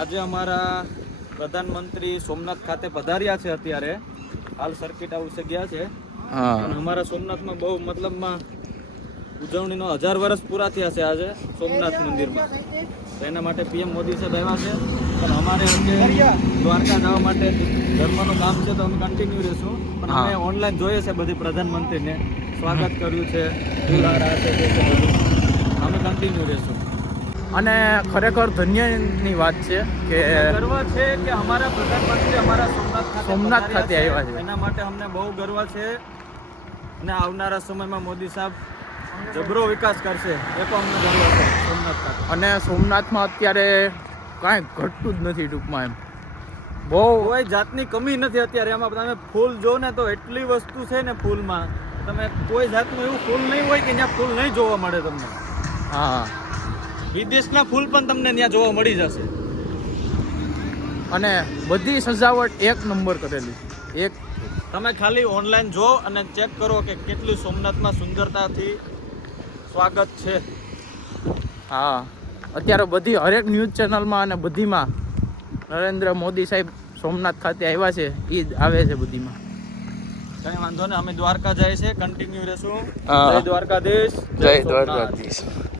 આજે અમારા પ્રધાનમંત્રી સોમનાથ ખાતે પધાર્યા છે. અત્યારે હાલ સર્કિટ હાઉસે ગયા છે. અને અમારા સોમનાથમાં બહુ મતલબમાં ઉજવણીનો 1000 વર્ષ પૂરા થયા છે આજે સોમનાથ મંદિરમાં. તો એના માટે પીએમ મોદી સાહેબ આવ્યા છે. પણ અમારે દ્વારકા જવા માટે ધર્મનું કામ છે તો અમે કન્ટિન્યુ રહીશું. પણ અમે ઓનલાઈન જોઈએ છે બધી પ્રધાનમંત્રીને સ્વાગત કર્યું છે, અમે કન્ટિન્યુ રહીશું. અને ખરેખર ધન્યની વાત છે કે ગર્વ છે કે અમારા પ્રધાનમંત્રી અમારા સોમનાથ ખાતે આવ્યા છે. એના માટે અમને બહુ ગર્વ છે. અને આવનારા સમયમાં મોદી સાહેબ જબરો વિકાસ કરશે એ પણ અમને ગર્વ છે સોમનાથ ખાતે. અને સોમનાથમાં અત્યારે કાંઈ ઘટતું જ નથી ટૂંકમાં. એમ બહુ કોઈ જાતની કમી નથી અત્યારે. એમાં તમે ફૂલ જો ને તો એટલી વસ્તુ છે ને ફૂલમાં, તમે કોઈ જાતનું એવું ફૂલ નહીં હોય કે ત્યાં ફૂલ નહીં જોવા મળે તમને. હા, વિદેશના ફૂલ પણ તમને ત્યાં જોવા મળી જશે. અને બધી સજાવટ એક નંબર કરેલી. એક તમે ખાલી ઓનલાઈન જો અને ચેક કરો કે કેટલી સોમનાથમાં સુંદરતાથી સ્વાગત છે. હા, અત્યારે બધી હરેક ન્યૂઝ ચેનલમાં અને બધીમાં નરેન્દ્ર મોદી સાહેબ સોમનાથ ખાતે આવ્યા છે એ જ આવે છે બધીમાં. કઈ વાંધો ને, અમે દ્વારકા જાય છે, કન્ટિન્યુ રહેશું. જય દ્વારકાધીશ, જય દ્વારકાધીશ.